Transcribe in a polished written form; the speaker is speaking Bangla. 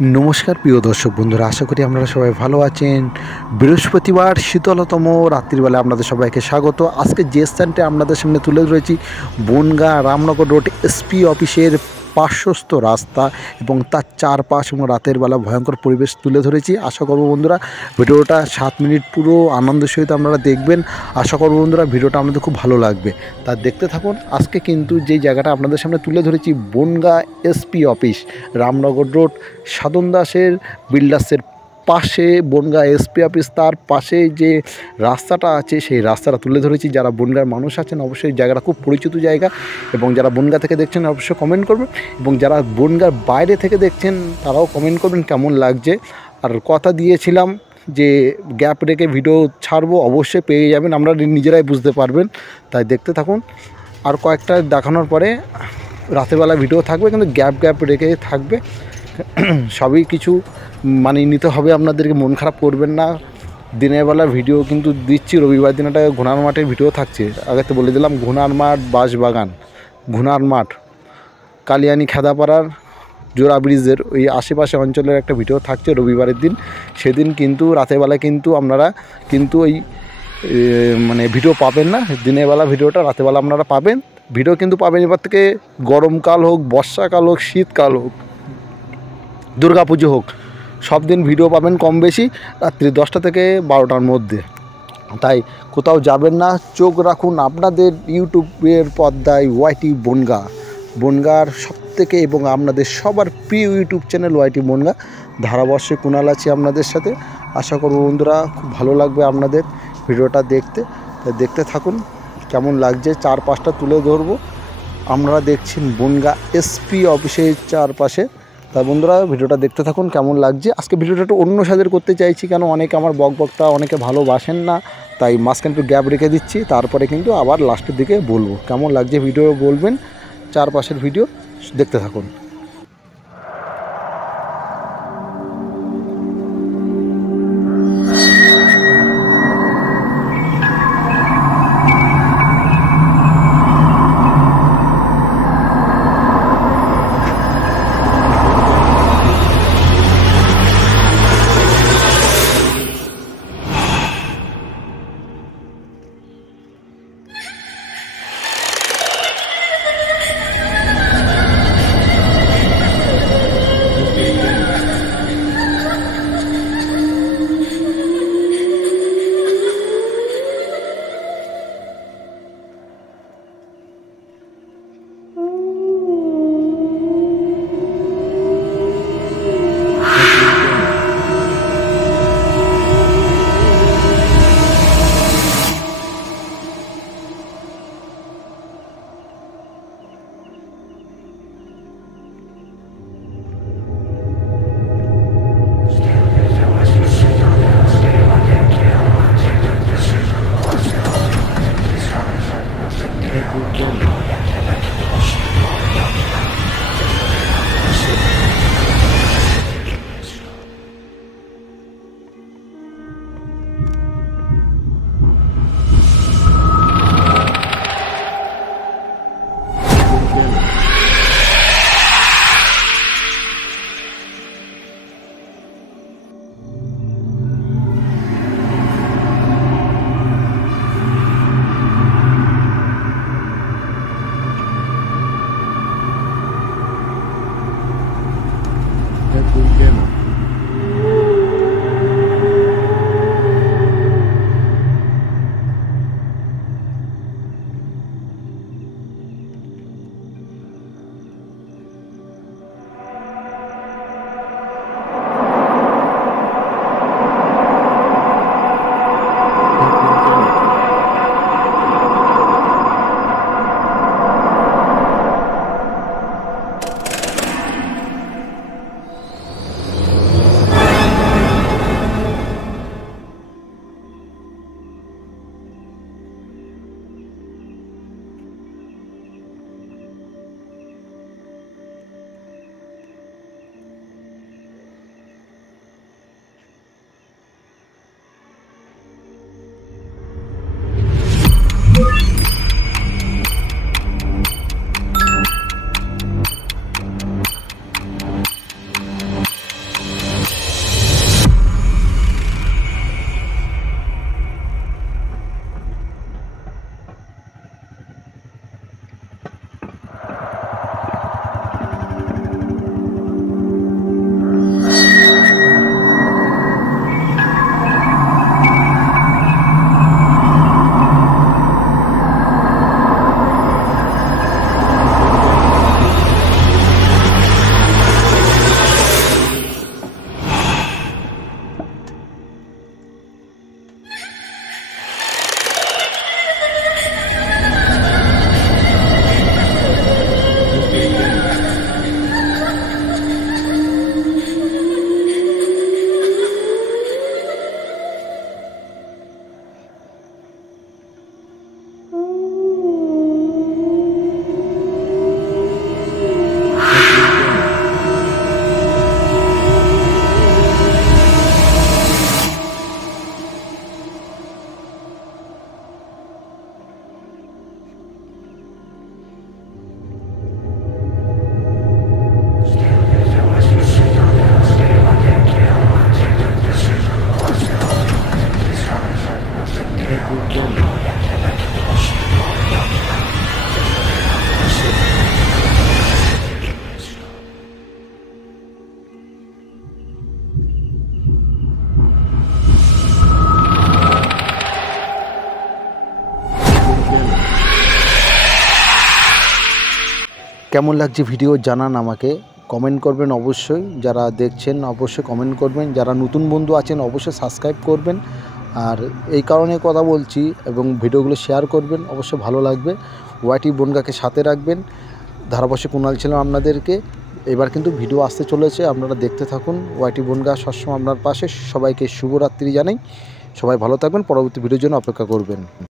নমস্কার প্রিয় দর্শক বন্ধুরা, আশা করি আপনারা সবাই ভালো আছেন। বৃহস্পতিবার শীতলতম রাত্রিবেলা আপনাদের সবাইকে স্বাগত। আজকে যে স্থানটি আপনাদের সামনে তুলে ধরেছি বনগাঁ রামনগর রোড এসপি অফিসের পার্শ্বস্থ রাস্তা এবং তার চারপাশ এবং রাতের বেলা ভয়ঙ্কর পরিবেশ তুলে ধরেছি। আশা করব বন্ধুরা ভিডিওটা 7 মিনিট পুরো আনন্দের সহিত আপনারা দেখবেন। আশা করব বন্ধুরা ভিডিওটা আপনাদের খুব ভালো লাগবে, তা দেখতে থাকুন। আজকে কিন্তু যেই জায়গাটা আপনাদের সামনে তুলে ধরেছি Bongaon SP office Ramnagar road Sadhan দাসের বিল্ডার্সের পাশে বনগাঁ এসপি অফিস, তার পাশে যে রাস্তাটা আছে সেই রাস্তাটা তুলে ধরেছি। যারা বনগাঁর মানুষ আছেন অবশ্যই জায়গাটা খুব পরিচিত জায়গা, এবং যারা বনগাঁ থেকে দেখছেন অবশ্যই কমেন্ট করবেন, এবং যারা বনগাঁর বাইরে থেকে দেখছেন তারাও কমেন্ট করবেন কেমন লাগছে। আর কথা দিয়েছিলাম যে গ্যাপ রেখে ভিডিও ছাড়বো, অবশ্যই পেয়ে যাবেন, আপনারা নিজেরাই বুঝতে পারবেন। তাই দেখতে থাকুন। আর কয়েকটা দেখানোর পরে রাতেরবেলা ভিডিও থাকবে, কিন্তু গ্যাপ রেখে থাকবে। সবই কিছু মানিয়ে নিতে হবে আপনাদেরকে, মন খারাপ করবেন না। দিনের বেলা ভিডিও কিন্তু দিচ্ছি, রবিবার দিন একটা ঘোনার মাঠের ভিডিও থাকছে। আগে তো বলে দিলাম, ঘোনার মাঠ, বাঁশবাগান, ঘোনার মাঠ, কালিয়ানি খেদাপাড়ার জোড়া ব্রিজের ওই আশেপাশে অঞ্চলের একটা ভিডিও থাকছে রবিবারের দিন। সেদিন কিন্তু রাতের বেলায় কিন্তু আপনারা কিন্তু ওই ভিডিও পাবেন না। দিনের বেলা ভিডিওটা রাতেরবেলা আপনারা পাবেন। ভিডিও কিন্তু পাবেন এবার থেকে, গরমকাল হোক, বর্ষাকাল হোক, শীতকাল হোক, দুর্গাপুজো হোক, সব দিন ভিডিও পাবেন কম বেশি রাত্রি 10টা থেকে 12টার মধ্যে। তাই কোথাও যাবেন না, চোখ রাখুন আপনাদের ইউটিউবের পর্দায় ওয়াইটি বনগাঁ, বনগাঁর সবথেকে এবং আপনাদের সবার প্রিয় ইউটিউব চ্যানেল ওয়াইটি বনগাঁ। ধারাবর্ষে কুণাল আছি আপনাদের সাথে। আশা করব বন্ধুরা খুব ভালো লাগবে আপনাদের ভিডিওটা দেখতে। তাই দেখতে থাকুন কেমন লাগছে। চারপাশটা তুলে ধরবো। আপনারা দেখছেন বনগাঁ এসপি অফিসের চারপাশে। তা বন্ধুরা ভিডিওটা দেখতে থাকুন কেমন লাগছে। আজকে ভিডিওটা একটু অন্য স্বাদের করতে চাইছি, কেন অনেকে আমার বকবকটা অনেকে ভালোবাসেন না, তাই মাঝখানে একটু গ্যাপ রেখে দিচ্ছি। তারপরে কিন্তু আবার লাস্টের দিকে বলবো কেমন লাগছে ভিডিও, বলবেন। চারপাশের ভিডিও দেখতে থাকুন। কেমন লাগছে ভিডিও জানান আমাকে, কমেন্ট করবেন অবশ্যই। যারা দেখছেন অবশ্যই কমেন্ট করবেন, যারা নতুন বন্ধু আছেন অবশ্যই সাবস্ক্রাইব করবেন। আর এই কারণে কথা বলছি এবং ভিডিওগুলো শেয়ার করবেন, অবশ্যই ভালো লাগবে। ওয়াইটি বনগাঁকে সাথে রাখবেন। ধারাভাষ্যে কুণাল ছিলাম আপনাদেরকে। এবার কিন্তু ভিডিও আসতে চলেছে, আপনারা দেখতে থাকুন। ওয়াইটি বনগাঁ সবসময় আপনার পাশে। সবাইকে শুভরাত্রি জানাই। সবাই ভালো থাকবেন, পরবর্তী ভিডিওর জন্য অপেক্ষা করবেন।